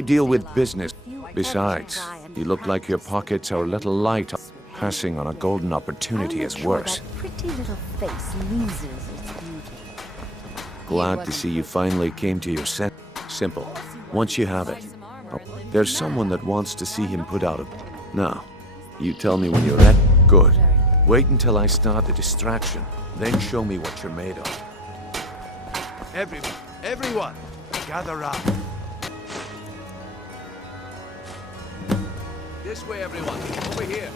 me deal with business. Besides, you look like your pockets are a little light. Passing on a golden opportunity is worse. Pretty little face loses its beauty. Glad to see you finally came to your sense. Simple. Once you have it, there's someone that wants to see him put out of... Now, you tell me when you're ready. Good. Wait until I start the distraction, then show me what you're made of. Everyone, gather round. This way, everyone. Over here.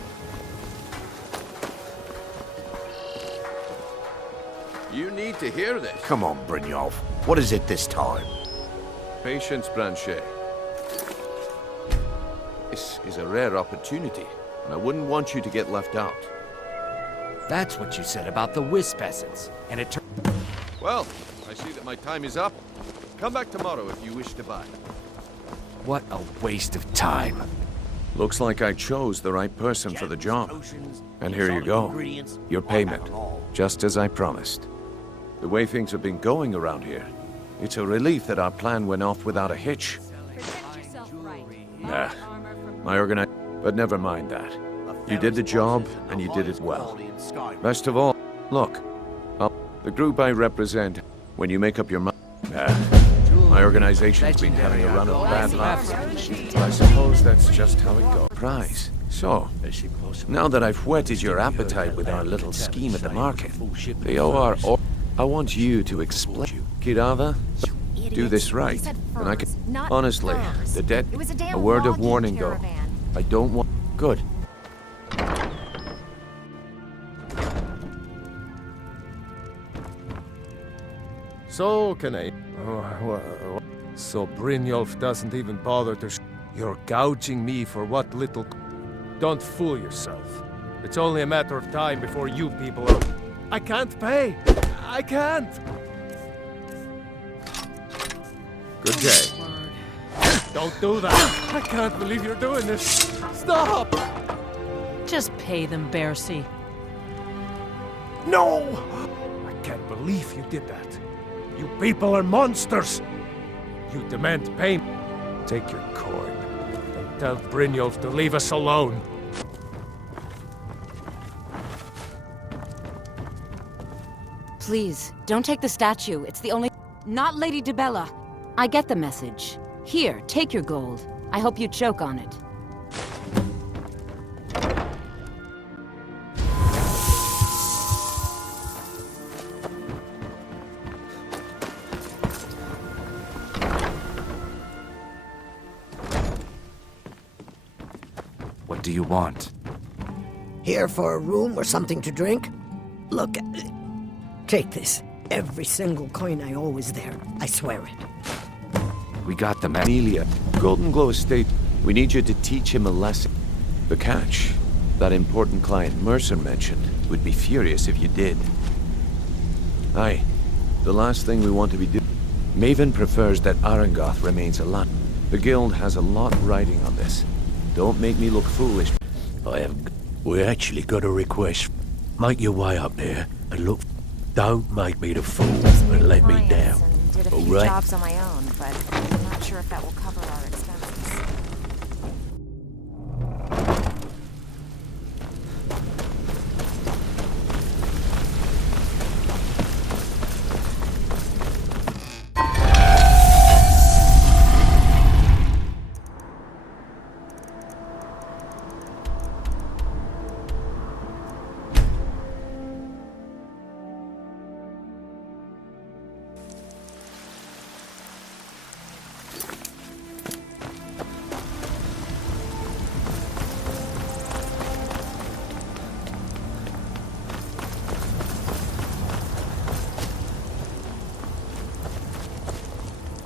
You need to hear this. Come on, Brynjolf. What is it this time? Patience, Blanchet. This is a rare opportunity, and I wouldn't want you to get left out. That's what you said about the Wisp essence, and it turned... Well, I see that my time is up. Come back tomorrow if you wish to buy. What a waste of time. Looks like I chose the right person for the job. And here you go. Your payment. Just as I promised. The way things have been going around here, it's a relief that our plan went off without a hitch. Nah, but never mind that. You did the job, and you did it well. Best of all, look, the group I represent, when you make up your mind... my organization's been having a run of bad luck. I suppose that's just how it goes. Prize. So, now that I've whetted your appetite with our little scheme at the market, the OR... I want you to explain. Kirava, do this right, and I can... Honestly, the debt... A word of warning, though. I don't want... Good. So, can I... So Brynjolf doesn't even bother to... You're gouging me for what little... Don't fool yourself. It's only a matter of time before you people are... I can't pay! I can't! Good day. Don't do that! I can't believe you're doing this! Stop! Just pay them, Bercy. No! I can't believe you did that. You people are monsters! You demand payment. Take your coin. And tell Brynjolf to leave us alone. Please, don't take the statue. It's the only... Not Lady Dibella. I get the message. Here, take your gold. I hope you choke on it. What do you want? Here for a room or something to drink? Look, take this. Every single coin I owe is there. I swear it. We got the Amelia, Golden Glow Estate. We need you to teach him a lesson. The catch, that important client Mercer mentioned, would be furious if you did. Aye, the last thing we want to be doing. Maven prefers that Arangoth remains alive. The guild has a lot riding on this. Don't make me look foolish. We actually got a request. Make your way up there and look. Don't make me the fool and let me down. Did a few All right? jobs on my own, but I'm not sure if that will cover our expenses.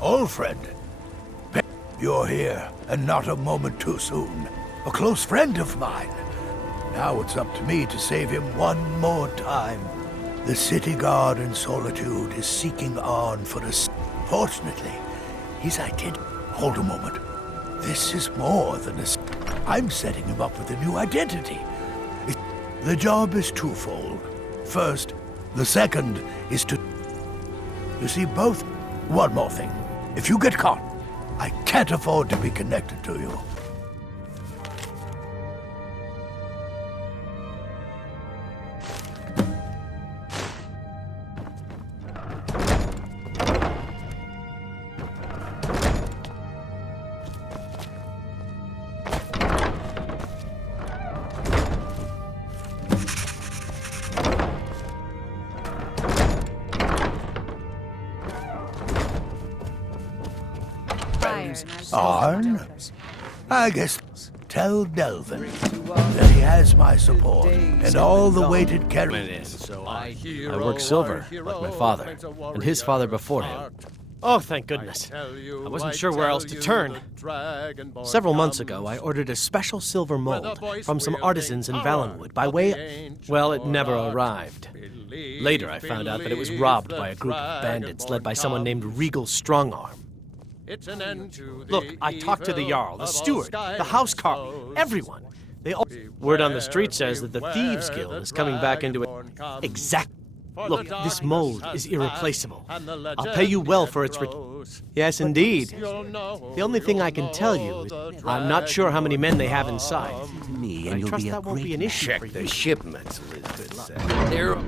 Old friend, you're here, and not a moment too soon. A close friend of mine. Now it's up to me to save him one more time. The city guard in Solitude is seeking on for us. Fortunately, his identity... Hold a moment. This is more than a... I'm setting him up with a new identity. The job is twofold. First, the second is to... You see, both... One more thing. If you get caught, I can't afford to be connected to you. Arn? I guess tell Delvin that he has my support and all the weighted carriages. I work silver, like my father, and his father before him. Oh, thank goodness. I wasn't sure where else to turn. Several months ago, I ordered a special silver mold from some artisans in Valenwood by way... Well, it never arrived. Later, I found out that it was robbed by a group of bandits led by someone named Regal Strongarm. Look, I talked to the Jarl, the steward, the housecarl, everyone. They all... Word on the street says that the Thieves Guild is coming back into it. Exactly. Look, this mold is irreplaceable. I'll pay you well for its Yes, indeed. The only thing I can tell you is I'm not sure how many men they have inside. Me, I and you'll trust be a that won't be an great issue check for you. the shipments, Elizabeth said. They're...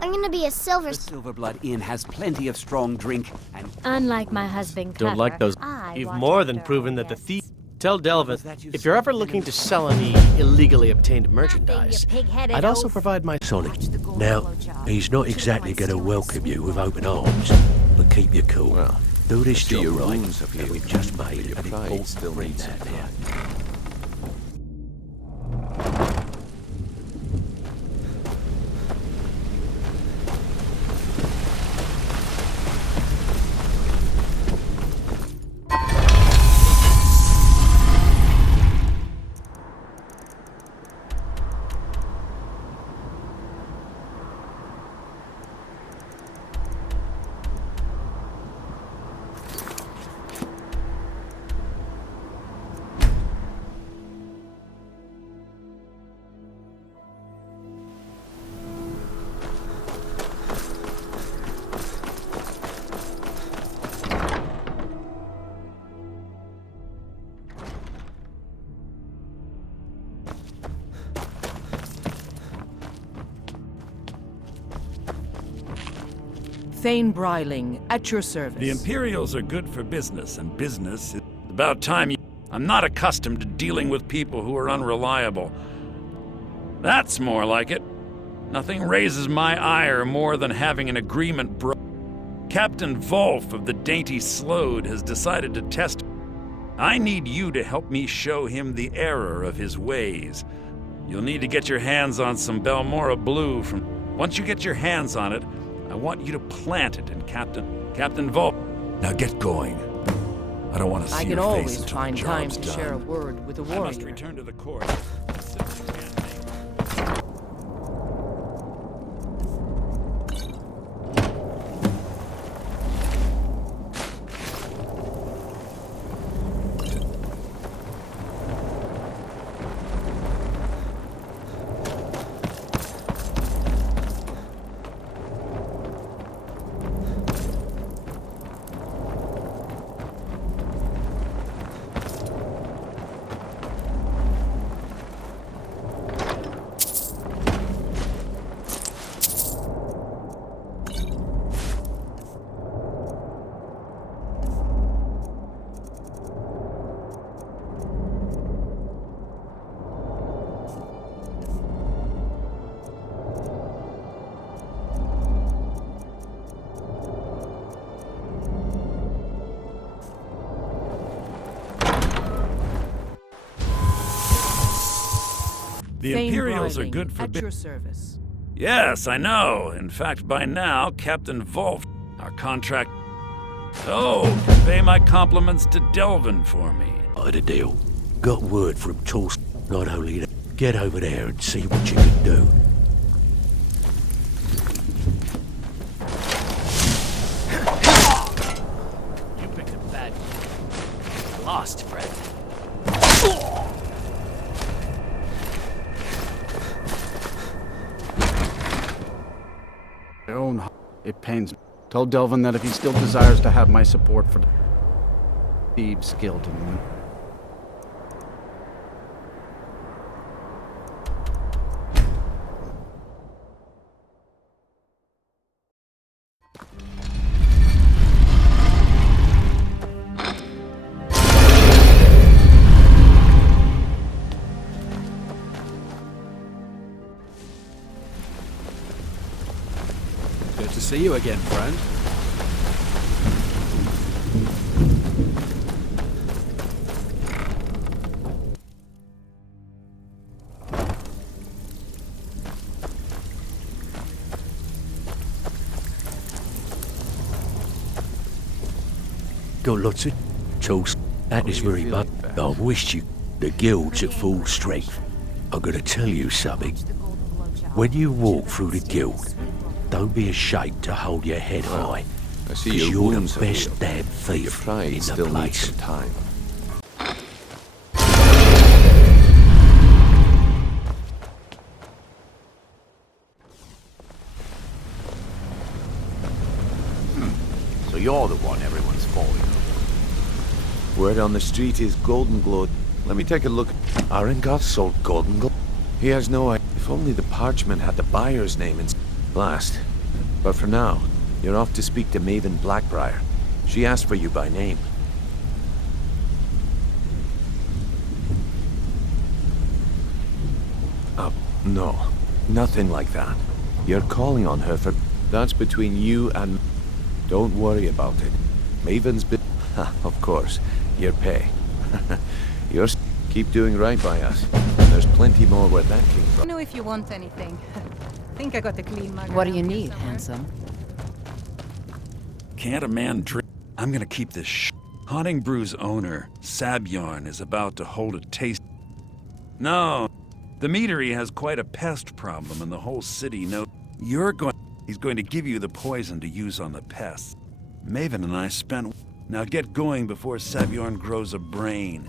I'm gonna be a silver... The Silverblood Inn has plenty of strong drink, and Unlike my husband, Don't like those. You've more than proven that the thief. Tell Delvin, if you're ever looking to sell any illegally obtained merchandise, I'd also provide my... Sonic. Now, he's not exactly going to welcome you with open arms, but keep your cool. Well, do this see job your right, wounds have and healed, we've just but made your an pride important still friend needs out some there. Thane Bryling, at your service. The Imperials are good for business, and business is about time you... I'm not accustomed to dealing with people who are unreliable. That's more like it. Nothing raises my ire more than having an agreement Captain Volf of the Dainty Slode has decided to test... I need you to help me show him the error of his ways. You'll need to get your hands on some Belmora Blue from... Once you get your hands on it, I want you to plant it in Captain Volp. Now get going. I don't want to see your face until the job's done. Share a word with a warrior. I must return to the court. The Imperials are good for at your service. Yes, I know. In fact, by now, Captain Volf, our contract... Oh, convey my compliments to Delvin for me. I had a deal. Got word from Tools. Not only that, get over there and see what you can do. you picked a bad... Lost, friend. It pains me. Tell Delvin that if he still desires to have my support for the Thieves Guild, Good to see you again, friend. Got lots of tools. That is very much. I wish you... The guild's at full strength. I'm gonna tell you something. When you walk through the guild, don't be ashamed to hold your head high. I see Because your you're wounds the have best healed. damn Your thief pride in the still needs place. some time. So you're the one everyone's falling for. Word on the street is Golden Glow. Let me take a look. Arengoth sold Golden Glow? He has no idea. If only the parchment had the buyer's name in... Blast. But for now, you're off to speak to Maven Blackbriar. She asked for you by name. No. Nothing like that. You're calling on her for... That's between you and... Don't worry about it. Maven's been... Of course. Your pay. Yours. Keep doing right by us. There's plenty more where that came from. Know if you want anything. Think I got the clean mug. What do you need, handsome? Can't a man drink? I'm gonna keep this Haunting Brew's owner, Sabjorn, is about to hold a taste. No. The meadery has quite a pest problem and the whole city knows. He's going to give you the poison to use on the pests. Maven and I spent... Now get going before Sabjorn grows a brain.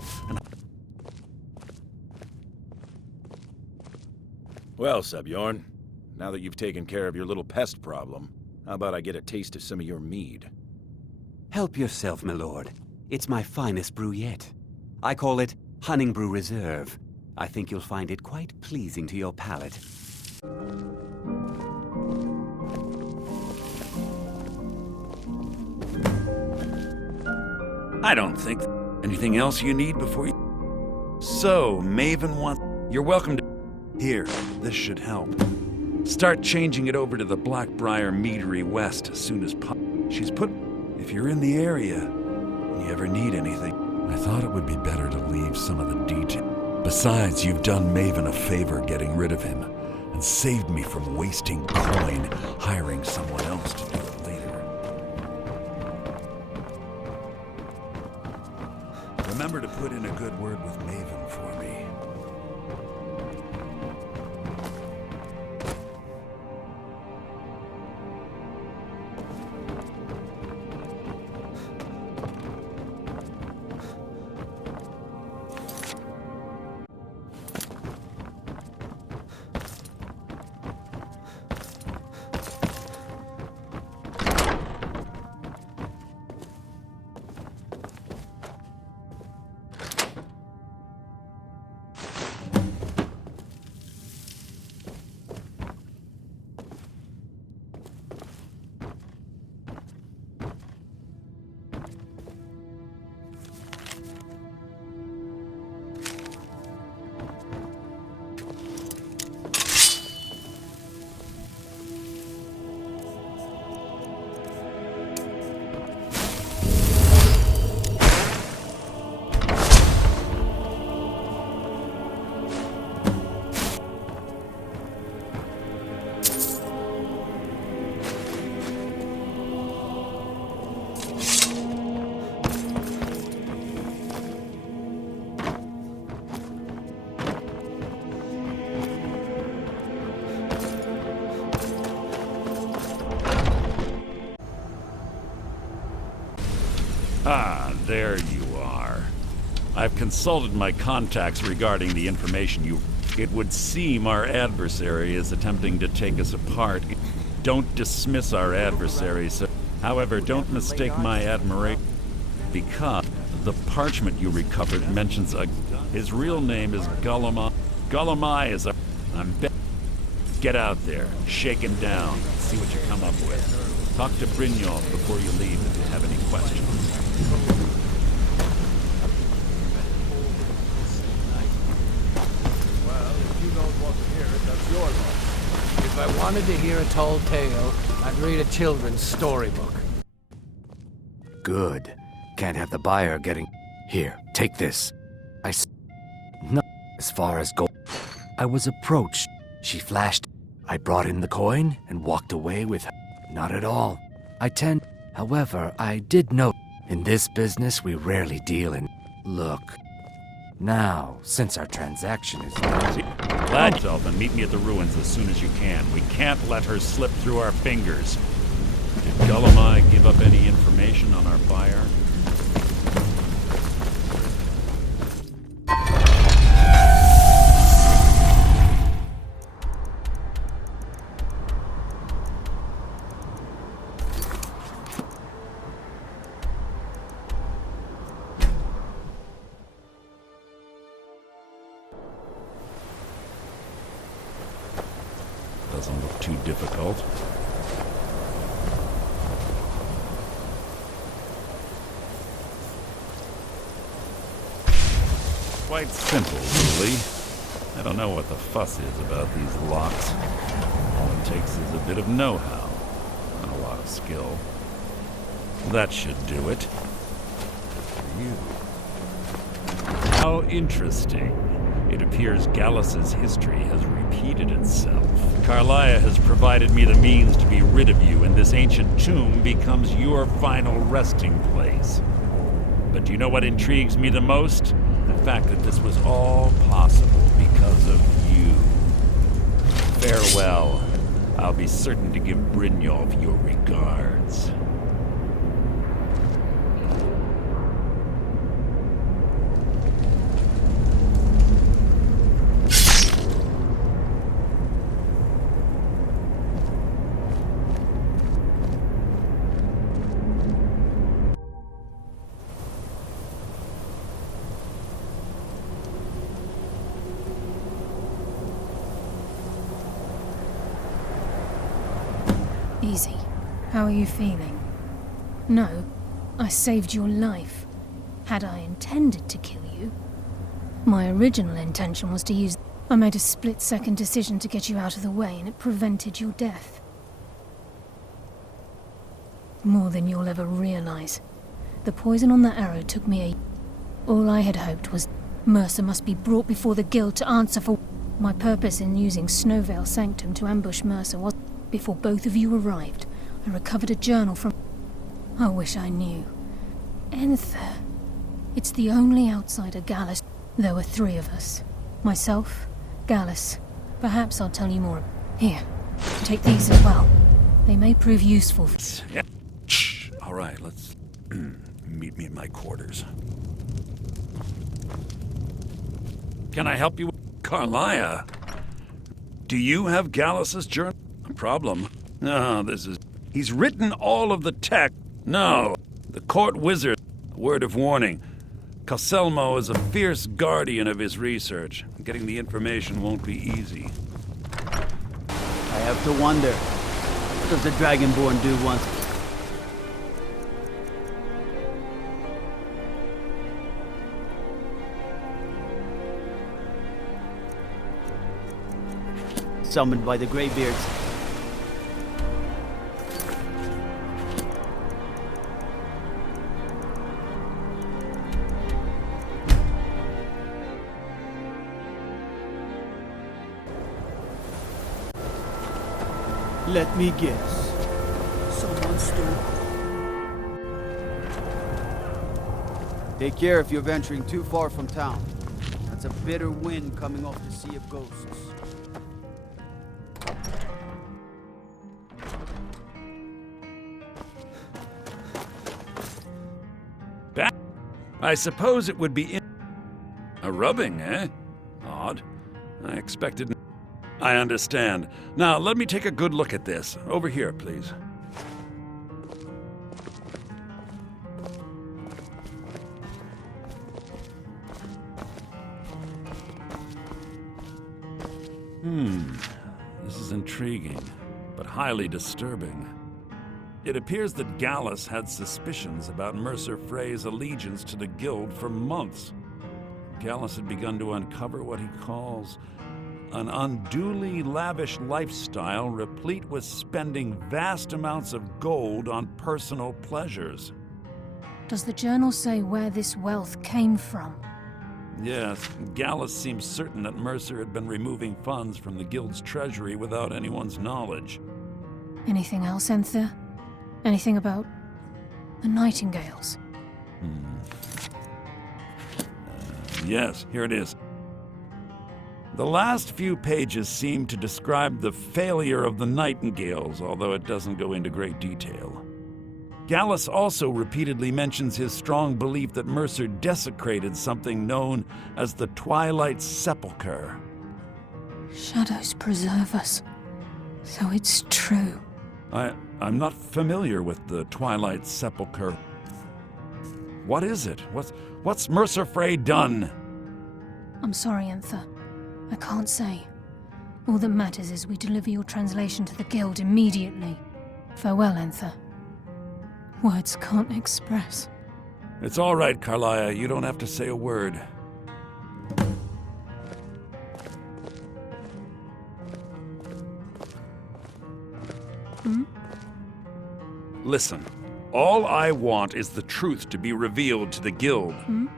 Well, Sabjorn, now that you've taken care of your little pest problem, how about I get a taste of some of your mead? Help yourself, my lord. It's my finest brew yet. I call it Hunting Brew Reserve. I think you'll find it quite pleasing to your palate. I don't think anything else you need before you... So, Maven wants... You're welcome to... Here, this should help. Start changing it over to the Blackbriar Meadery West as soon as possible. She's put... If you're in the area, and you ever need anything, I thought it would be better to leave some of the details. Besides, you've done Maven a favor getting rid of him, and saved me from wasting coin hiring someone else to do it later. Remember to put in a good word with Maven for me. Ah, there you are. I've consulted my contacts regarding the information you... It would seem our adversary is attempting to take us apart. Don't dismiss our adversary, sir. However, don't mistake my admiration, because the parchment you recovered mentions a... His real name is Gullumai. Gullumai is a... Get out there, shake him down, see what you come up with. Talk to Brynjolf before you leave if you have any questions. Well, if you don't want to hear it, that's your loss. If I wanted to hear a tall tale, I'd read a children's storybook. Good. Can't have the buyer getting... Here, take this. Not as far as gold. I was approached. She flashed. I brought in the coin and walked away with her. Not at all. However, I did note, in this business we rarely deal in... Look. Now, since our transaction is... Glad yourself and meet me at the ruins as soon as you can. We can't let her slip through our fingers. Did Gullumai give up any information on our buyer? Doesn't look too difficult. quite simple, really. I don't know what the fuss is about these locks. All it takes is a bit of know-how and a lot of skill. That should do it. For you. How interesting. It appears Gallus's history has repeated itself. Carlia has provided me the means to be rid of you, and this ancient tomb becomes your final resting place. But do you know what intrigues me the most? The fact that this was all possible because of you. Farewell. I'll be certain to give Brynjolf your regards. Easy. How are you feeling? No, I saved your life. Had I intended to kill you? My original intention was to use... I made a split-second decision to get you out of the way, and it prevented your death. More than you'll ever realize. The poison on that arrow took me a... All I had hoped was... Mercer must be brought before the Guild to answer for... My purpose in using Snowvale Sanctum to ambush Mercer was... Before both of you arrived, I recovered a journal from... I wish I knew. Enther. It's the only outsider Gallus... There were 3 of us. Myself, Gallus. Perhaps I'll tell you more. Here, take these as well. They may prove useful. Yeah. Shh. All right, let's meet me in my quarters. Can I help you? Carlia? Do you have Gallus's journal? Problem? No, this is... He's written all of the text. No, the court wizard. A word of warning. Coselmo is a fierce guardian of his research. Getting the information won't be easy. I have to wonder, what does the Dragonborn do once? Summoned by the Greybeards. Let me guess. Someone stole... Take care if you're venturing too far from town. That's a bitter wind coming off the Sea of Ghosts. I suppose it would be a rubbing, eh? Odd. I expected... I understand. Now, let me take a good look at this. Over here, please. This is intriguing, but highly disturbing. It appears that Gallus had suspicions about Mercer Frey's allegiance to the Guild for months. Gallus had begun to uncover what he calls an unduly lavish lifestyle replete with spending vast amounts of gold on personal pleasures. Does the journal say where this wealth came from? Yes, Gallus seems certain that Mercer had been removing funds from the Guild's treasury without anyone's knowledge. Anything else, Enther? Anything about the Nightingales? Yes, here it is. The last few pages seem to describe the failure of the Nightingales, although it doesn't go into great detail. Gallus also repeatedly mentions his strong belief that Mercer desecrated something known as the Twilight Sepulchre. Shadows preserve us. So it's true. I'm not familiar with the Twilight Sepulchre. What is it? What's Mercer Frey done? I'm sorry, Enther. I can't say. All that matters is we deliver your translation to the Guild immediately. Farewell, Enther. Words can't express. It's all right, Carlia. You don't have to say a word. Listen, all I want is the truth to be revealed to the Guild.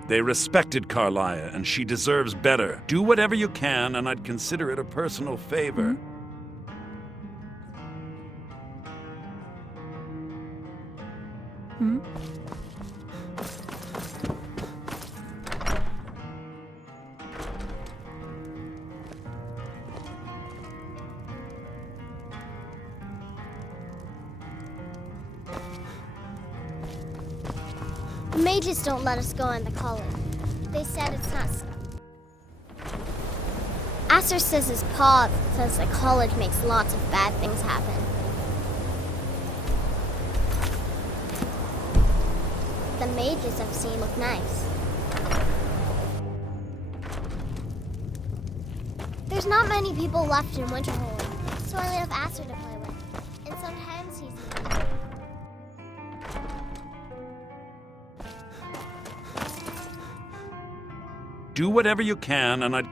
They respected Carlia, and she deserves better. Do whatever you can, and I'd consider it a personal favor. The mages don't let us go in the college. They said it's not. Aster says his pa says the college makes lots of bad things happen. The mages I've seen look nice. There's not many people left in Winterhold, so I have Aster to play with. And sometimes he's Do whatever you can, and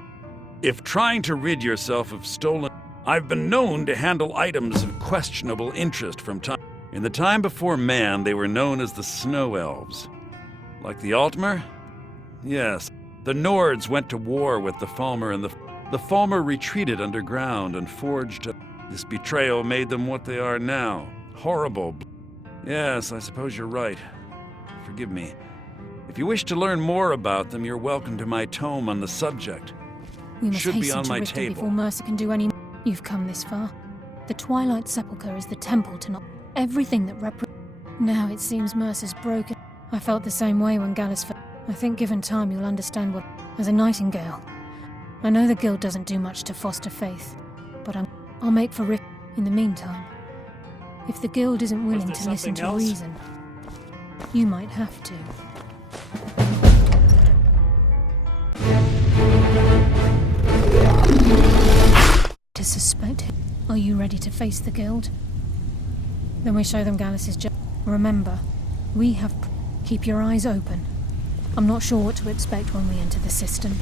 if trying to rid yourself of stolen... I've been known to handle items of questionable interest from time... In the time before man, they were known as the Snow Elves. Like the Altmer? Yes. The Nords went to war with the Falmer, and the Falmer retreated underground and forged... This betrayal made them what they are now. Horrible. Yes, I suppose you're right. Forgive me. If you wish to learn more about them, you're welcome to my tome on the subject. We must Should be hasten on to my Riften table. before Mercer can do any. You've come this far. The Twilight Sepulchre is the temple to not everything that Now it seems Mercer's broken. I felt the same way when Gallus fell. I think given time you'll understand what. As a nightingale, I know the Guild doesn't do much to foster faith, but I'll make for Riften. In the meantime, if the Guild isn't willing to listen to reason, you might have to. To suspect him. Are you ready to face the Guild? Then we show them Gallus's job. Remember, we have... Keep your eyes open. I'm not sure what to expect when we enter the system.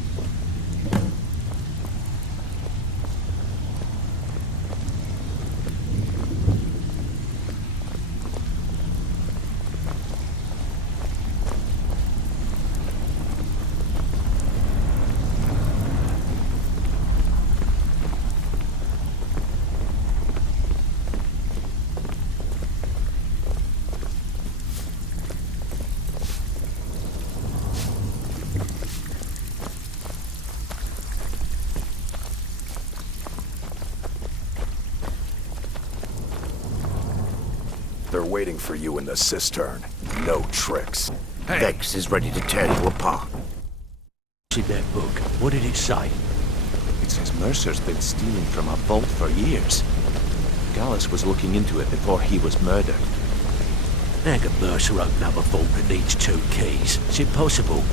They're waiting for you in the cistern. No tricks. Vex is ready to tear you apart. In that book, what did it say? It says Mercer's been stealing from a vault for years. Gallus was looking into it before he was murdered. How can Mercer open up a vault that needs 2 keys? It's impossible.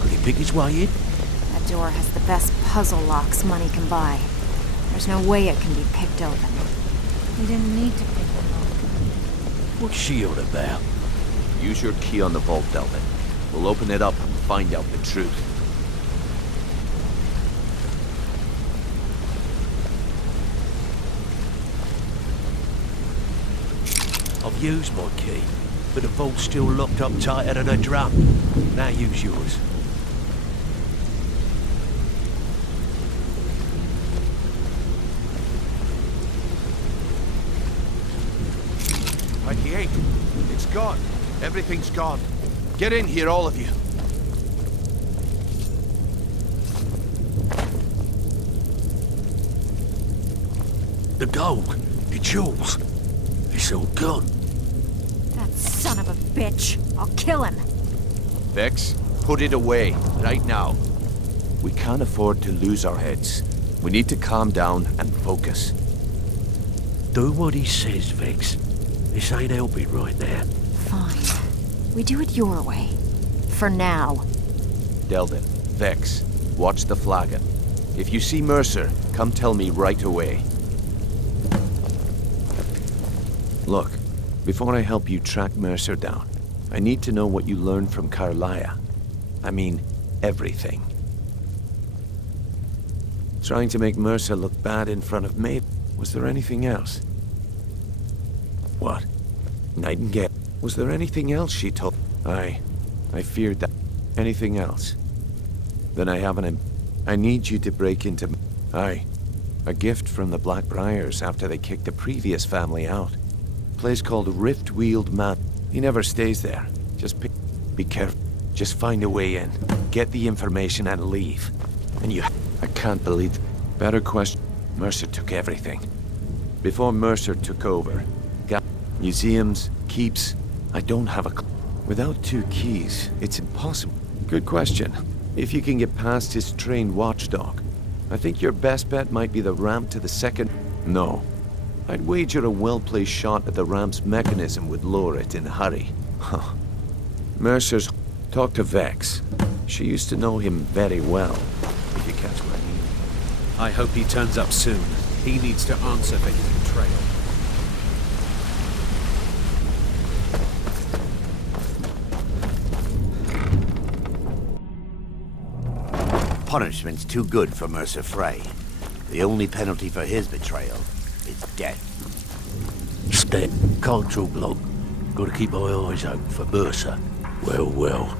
Could he pick his way in? That door has the best puzzle locks money can buy. There's no way it can be picked open. You didn't need to pick them up. What's she on about? Use your key on the vault, Delvin. We'll open it up and find out the truth. I've used my key, but the vault's still locked up tighter than a drum. Now use yours. He ain't. It's gone. Everything's gone. Get in here, all of you. The gold, the jewels, it's all gone. That son of a bitch! I'll kill him! Vex, put it away, right now. We can't afford to lose our heads. We need to calm down and focus. Do what he says, Vex. This ain't helping right now. Fine. We do it your way. For now. Delvin, Vex, watch the flagon. If you see Mercer, come tell me right away. Look, before I help you track Mercer down, I need to know what you learned from Carlia. I mean, everything. Trying to make Mercer look bad in front of Maeve. Was there anything else? What? Nightingale? Was there anything else she told? I feared that. Anything else? Then I haven't. I need you to break into. A gift from the Blackbriars after they kicked the previous family out. Place called Riftweald Man. He never stays there. Just be careful. Just find a way in. Get the information and leave. And you. I can't believe. Better question. Mercer took everything. Before Mercer took over. Got museums, keeps. I don't have a. Without 2 keys, it's impossible. Good question. If you can get past his trained watchdog, I think your best bet might be the ramp to the second. No. I'd wager a well-placed shot at the ramp's mechanism would lower it in a hurry. Huh. Mercer's. Talk to Vex. She used to know him very well, if you catch what I mean. I hope he turns up soon. He needs to answer for his betrayal. Punishment's too good for Mercer Frey. The only penalty for his betrayal is death. Step, can't talk long. Gotta keep my eyes open for Mercer. Well, well.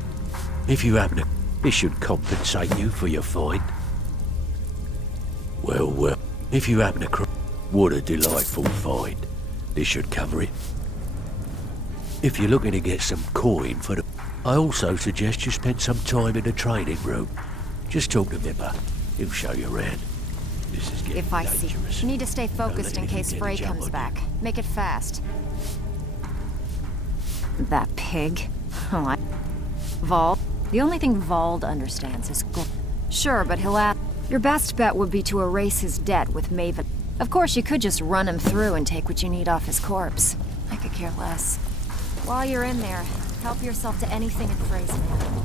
If you happen to... This should compensate you for your find. Well, well. If you happen to... What a delightful find. This should cover it. If you're looking to get some coin for the... I also suggest you spend some time in the training room. Just talk to Vipper. He'll show you around. This is getting If I dangerous. see. You need to stay focused in case Frey comes back. Make it fast. That pig. Oh, Vald. The only thing Vald understands is gold. Sure, but he'll ask. Your best bet would be to erase his debt with Maven. Of course, you could just run him through and take what you need off his corpse. I could care less. While you're in there, help yourself to anything in Frey's name.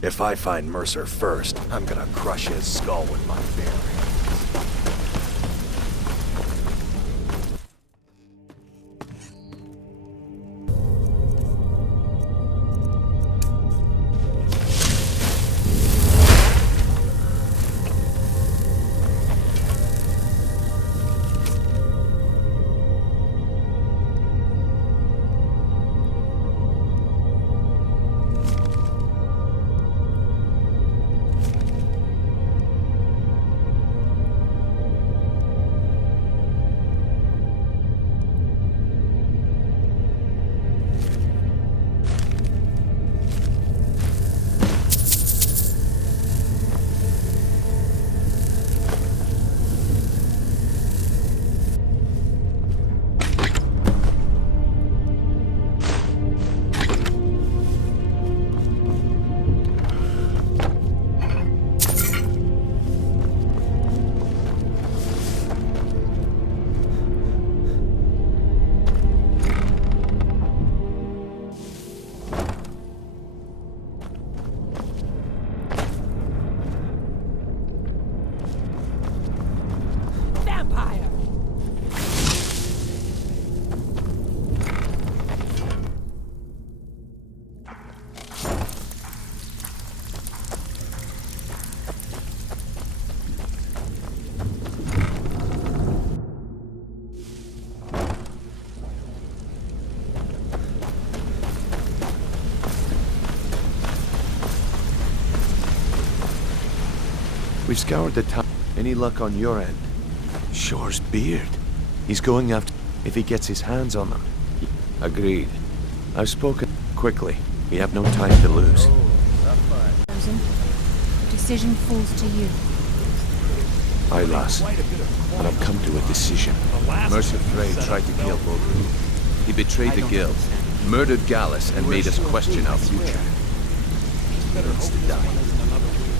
If I find Mercer first, I'm gonna crush his skull with my bare hands. We've scoured the town. Any luck on your end? Shore's beard. He's going after... if he gets his hands on them. Agreed. I've spoken quickly. We have no time to lose. Frozen. The decision falls to you. Aye, lass. And I've come to a decision. Mercer Frey tried to kill both. He betrayed the guild, murdered Gallus, and made us question our future. He needs to die.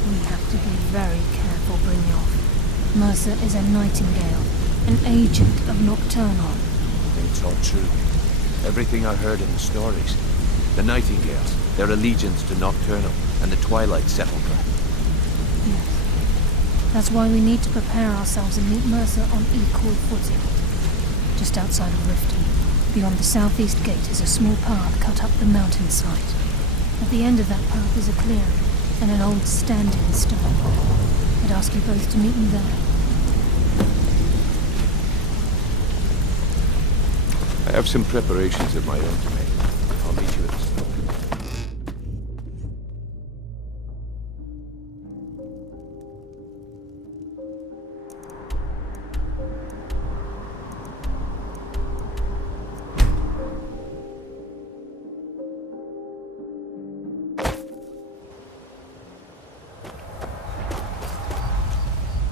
We have to be very careful, Brynjolf. Mercer is a Nightingale, an agent of Nocturnal. It's all true. Everything I heard in the stories. The Nightingales, their allegiance to Nocturnal, and the Twilight Sepulchre. Yes. That's why we need to prepare ourselves and meet Mercer on equal footing. Just outside of Riften, beyond the southeast gate, is a small path cut up the mountainside. At the end of that path is a clearing, and an old stand-in stone. I'd ask you both to meet me there. I have some preparations of my own to make. I'll meet you at the store.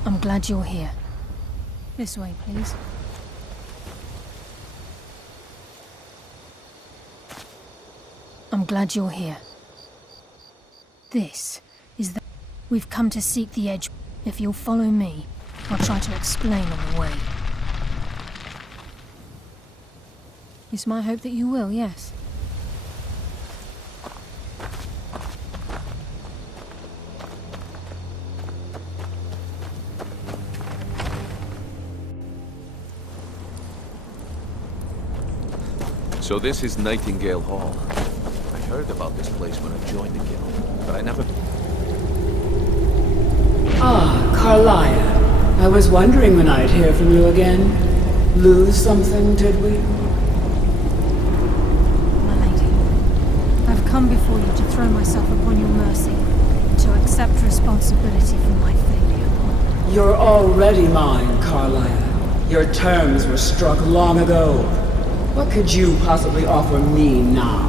I'm glad you're here. This way, please. I'm glad you're here. This is the... We've come to seek the edge. If you'll follow me, I'll try to explain on the way. It's my hope that you will, yes. So this is Nightingale Hall. I heard about this place when I joined the guild, but I never... Ah, Carlia. I was wondering when I'd hear from you again. Lose something, did we? My lady, I've come before you to throw myself upon your mercy, and to accept responsibility for my failure. You're already mine, Carlia. Your terms were struck long ago. What could you possibly offer me now?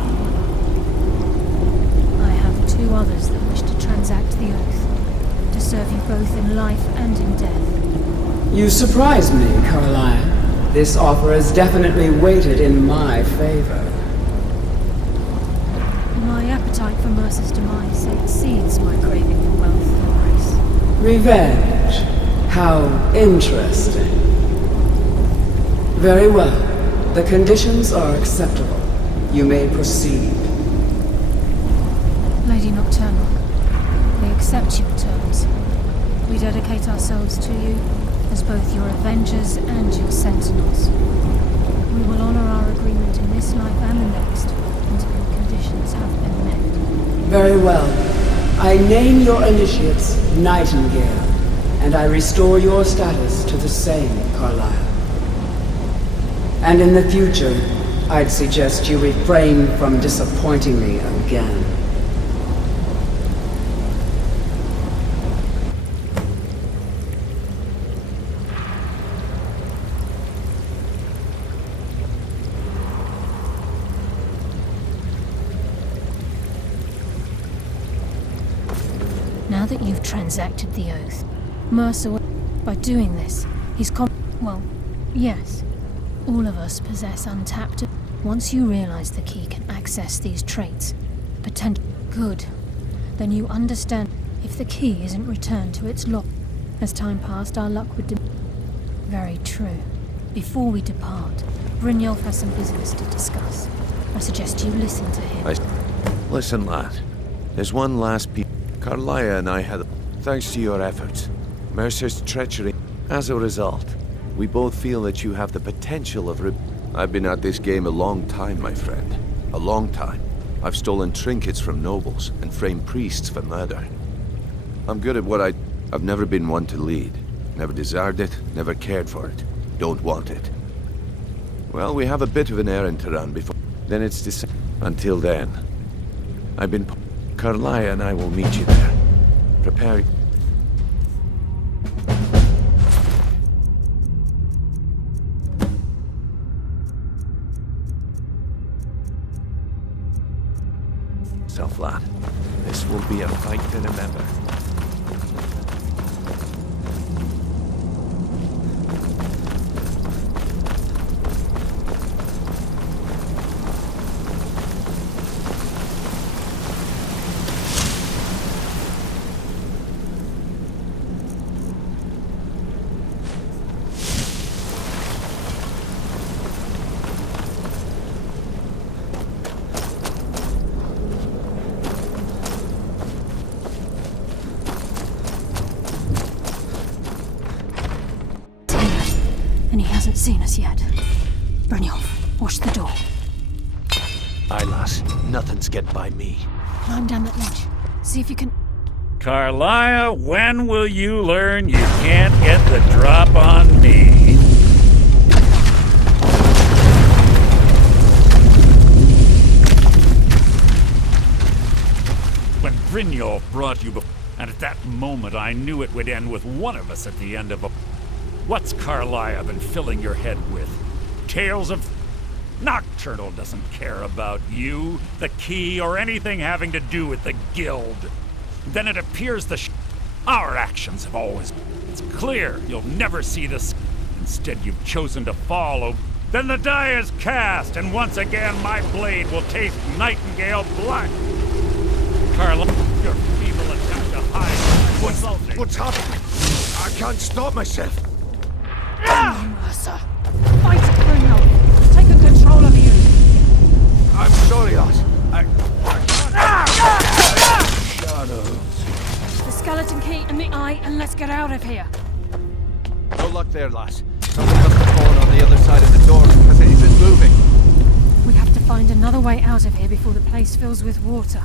I have two others that wish to transact the oath, to serve you both in life and in death. You surprise me, Carlia. This offer is definitely weighted in my favor. My appetite for Mercer's demise exceeds my craving for wealth and grace. Revenge. How interesting. Very well. The conditions are acceptable. You may proceed. Lady Nocturnal, we accept your terms. We dedicate ourselves to you as both your avengers and your sentinels. We will honor our agreement in this life and the next until the conditions have been met. Very well. I name your initiates Nightingale, and I restore your status to the same, Carlisle. And in the future, I'd suggest you refrain from disappointing me again. Now that you've transacted the oath, Mercer, by doing this, he's well, yes. All of us possess untapped... Once you realize the key can access these traits, good, then you understand if the key isn't returned to its lock. As time passed, our luck would Very true. Before we depart, Brynjolf has some business to discuss. I suggest you listen to him. Listen, lad. There's one last piece. Carlia and I had... Thanks to your efforts, Mercer's treachery. As a result, we both feel that you have the potential of... I've been at this game a long time, my friend. A long time. I've stolen trinkets from nobles and framed priests for murder. I'm good at what I've never been one to lead. Never desired it, never cared for it. Don't want it. Well, we have a bit of an errand to run before... Then it's December. Until then, I've been... Carlia and I will meet you there. Prepare... Lad. This will be a fight to remember. Seen us yet. Brynjolf, watch the door. Aye, lass. Nothing's get by me. Climb down that ledge. See if you can... Carlia, when will you learn you can't get the drop on me? Brynjolf brought you before, and at that moment I knew it would end with one of us at the end of a... What's Carlisle been filling your head with? Tales of... Nocturnal doesn't care about you, the key, or anything having to do with the guild. Then it appears our actions have always... It's clear you'll never see this. Instead, you've chosen to follow. Then the die is cast, and once again my blade will taste Nightingale blood. Carla, your feeble attempt to hide What's happening? I can't stop myself. Mercer, fight Brynjolf. He's taken control of you. I'm sorry, lass. The skeleton key in the eye, and let's get out of here. No luck there, lass. Something must have fallen on the other side of the door because it isn't moving. We have to find another way out of here before the place fills with water.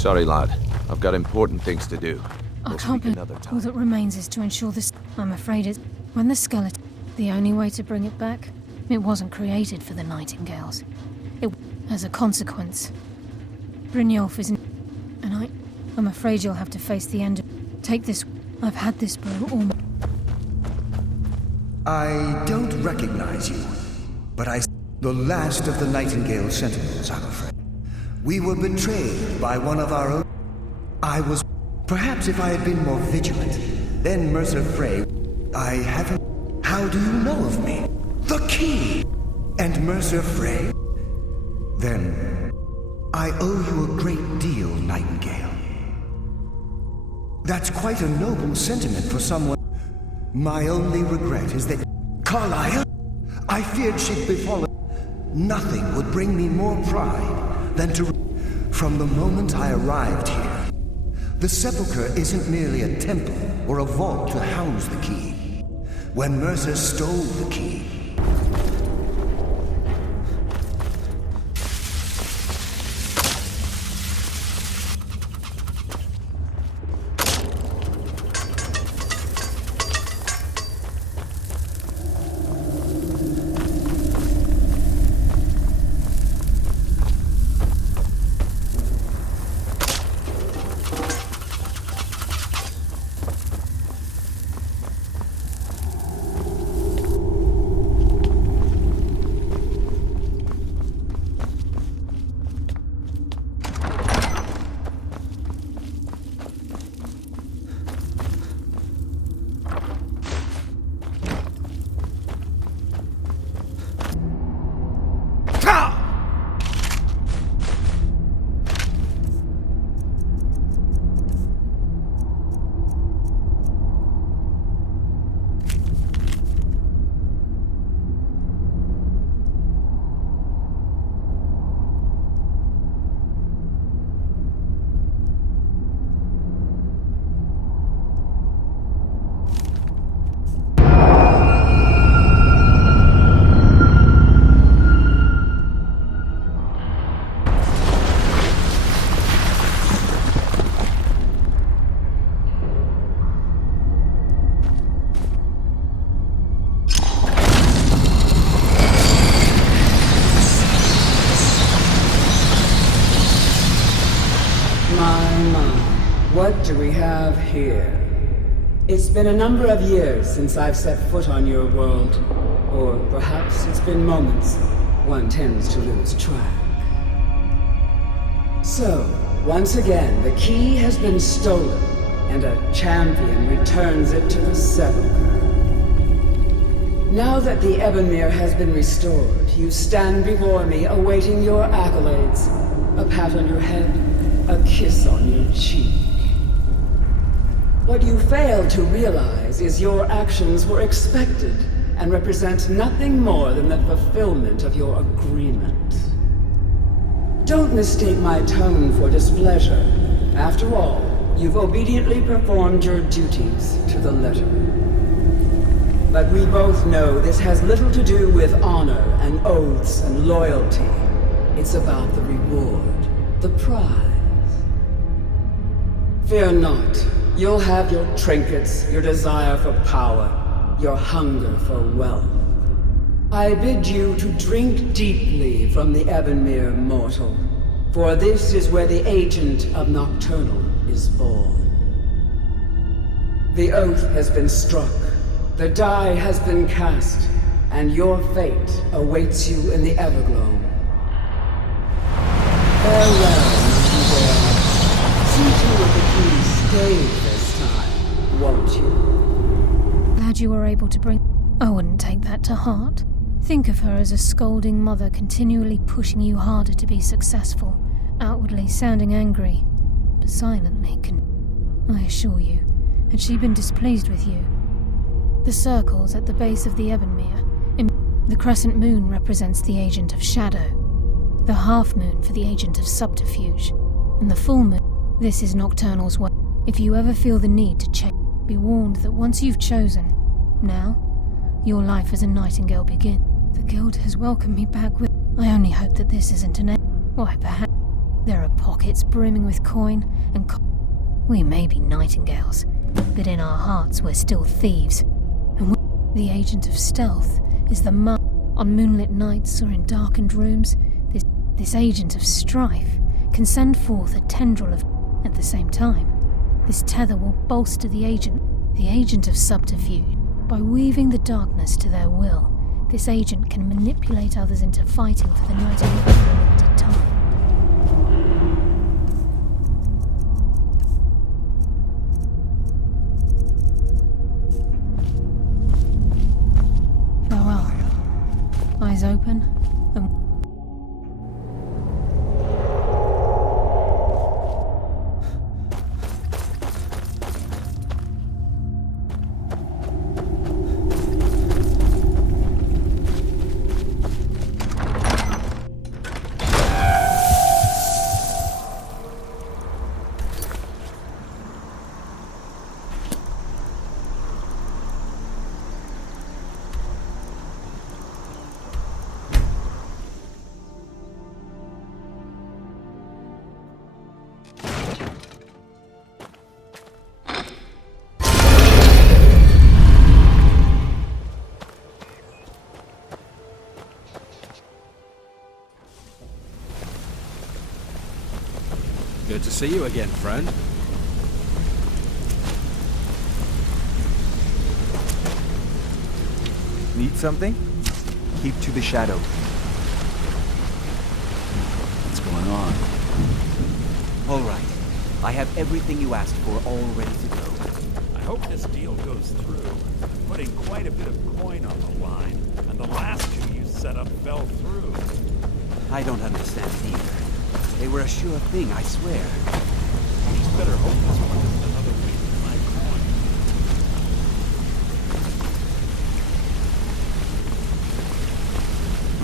Sorry, lad. I've got important things to do. I can't believe all that remains is to ensure this. I'm afraid it's when the skeleton. The only way to bring it back, it wasn't created for the Nightingales. It, as a consequence, Brynjolf isn't. And I'm afraid you'll have to face the end of. Take this. I've had this brew all. I don't recognize you, but the last of the Nightingale Sentinels, I'm afraid. We were betrayed by one of our own. I was... Perhaps if I had been more vigilant, then Mercer Frey... I haven't... How do you know of me? The key! And Mercer Frey? Then... I owe you a great deal, Nightingale. That's quite a noble sentiment for someone... My only regret is that... Carlisle? I feared she'd befallen... Nothing would bring me more pride than to... From the moment I arrived here, the sepulchre isn't merely a temple or a vault to house the key. When Mercer stole the key, what do we have here? It's been a number of years since I've set foot on your world. Or perhaps it's been moments. One tends to lose track. So, once again, the key has been stolen, and a champion returns it to the sepulchre. Now that the Ebonmere has been restored, you stand before me awaiting your accolades. A pat on your head, a kiss on your cheek. What you fail to realize is your actions were expected and represent nothing more than the fulfillment of your agreement. Don't mistake my tone for displeasure. After all, you've obediently performed your duties to the letter. But we both know this has little to do with honor and oaths and loyalty. It's about the reward, the prize. Fear not. You'll have your trinkets, your desire for power, your hunger for wealth. I bid you to drink deeply from the Ebonmere mortal, for this is where the agent of Nocturnal is born. The oath has been struck, the die has been cast, and your fate awaits you in the Everglow. Farewell, Nightingale. See to it that you stay this time, won't you? Glad you were able to bring... I wouldn't take that to heart. Think of her as a scolding mother continually pushing you harder to be successful, outwardly sounding angry, but silently I assure you, had she been displeased with you. The circles at the base of the Ebonmere, the crescent moon represents the agent of shadow, the half moon for the agent of subterfuge, and the full moon, this is Nocturnal's way. If you ever feel the need to change, be warned that once you've chosen, now, your life as a Nightingale begins. The Guild has welcomed me back with... I only hope that this isn't an end. Why, perhaps there are pockets brimming with coin and we may be Nightingales, but in our hearts we're still thieves. And the agent of stealth is the on moonlit nights or in darkened rooms. This agent of strife can send forth a tendril of... At the same time, this tether will bolster the agent of subterfuge. By weaving the darkness to their will, this agent can manipulate others into fighting for the Nightingale for a limited time. Farewell. Eyes open, and... Good to see you again, friend. Need something? Keep to the shadow. What's going on? All right. I have everything you asked for all ready to go. I hope this deal goes through. I'm putting quite a bit of coin on the line, and the last two you set up fell through. I don't understand either. They were a sure thing, I swear. You better hope this one isn't another waste of my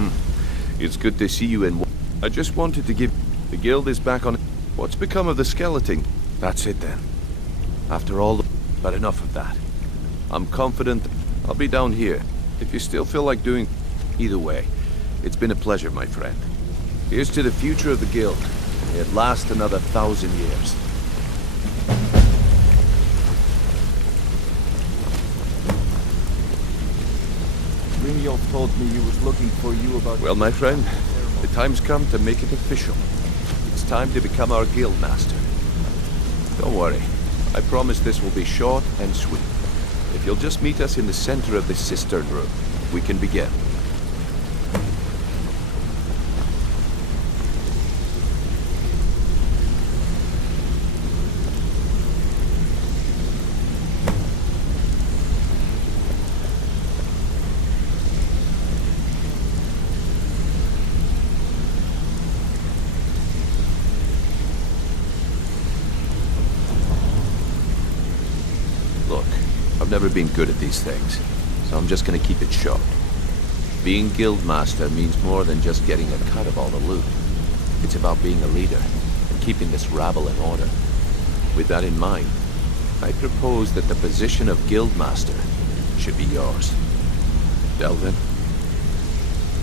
coin. It's good to see you in... I just wanted to give... The Guild is back on... What's become of the skeleton? That's it then. After all... But enough of that. I'm confident I'll be down here. If you still feel like doing... Either way, it's been a pleasure, my friend. Here's to the future of the Guild. May it last another 1,000 years. Brynjolf told me he was looking for you about... Well, my friend, the time's come to make it official. It's time to become our guild master. Don't worry, I promise this will be short and sweet. If you'll just meet us in the center of the cistern room, we can begin. I've never been good at these things, so I'm just gonna keep it short. Being Guildmaster means more than just getting a cut of all the loot. It's about being a leader and keeping this rabble in order. With that in mind, I propose that the position of Guildmaster should be yours. Delvin?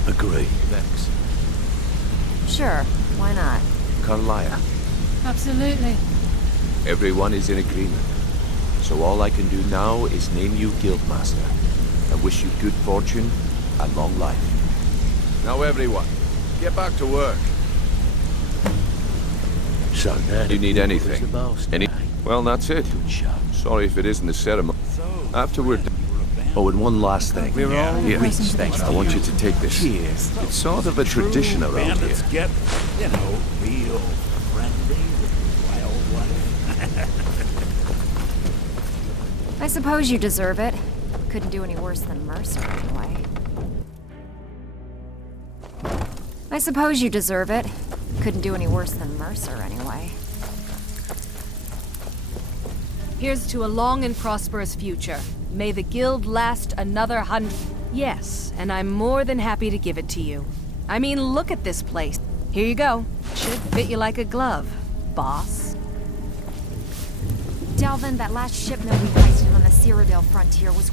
Agree. Vex? Sure, why not? Carlia? Absolutely. Everyone is in agreement. So all I can do now is name you Guildmaster. I wish you good fortune and long life. Now everyone, get back to work. So now you need anything? Any? Well, that's it. Sorry if it isn't the ceremony. Afterward. Oh, and one last thing. We're all Here, rich, thanks to I want you. you to take this. Cheers. It's sort of a tradition around here. Bandits get, you know, real friendly with wildlife. I suppose you deserve it. Couldn't do any worse than Mercer, anyway. I suppose you deserve it. Couldn't do any worse than Mercer, anyway. Here's to a long and prosperous future. May the guild last another 100... Yes, and I'm more than happy to give it to you. I mean, look at this place. Here you go. Should fit you like a glove, boss. Delvin, that last shipment we heisted on the Cyrodiil frontier was...